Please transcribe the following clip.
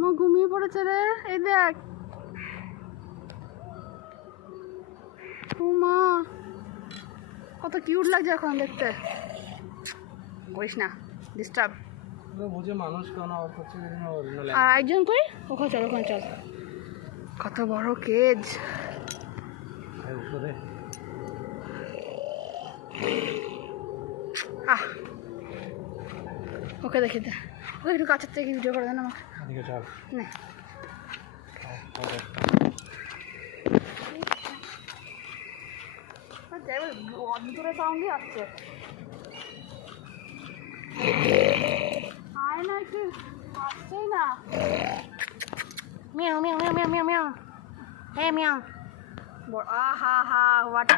মা ঘুমিয়ে পড়েছে রে, এই দেখ। ও মা, কত কিউট লাগছে এখন দেখতে। করিস না ডিস্টার্ব। বুঝে মানুষ কেন আবার করছে আর একজন কই, ওখানে চল, ওখানে চল। কত বড় কেজ। উপরে আহ, ওকে দেখে দে, ওকে একটু কাছের থেকে ভিডিও করে দেন আমাকে। এদিকে চল না অন্তরে সাউন্ডই আসছে। আয় না, একটু আসছেই না। মিয়াও মিয়াও মিয়াও মিয়াও মিয়াও মিয়াও, হে মিয়াও। আহা হা, হোয়াট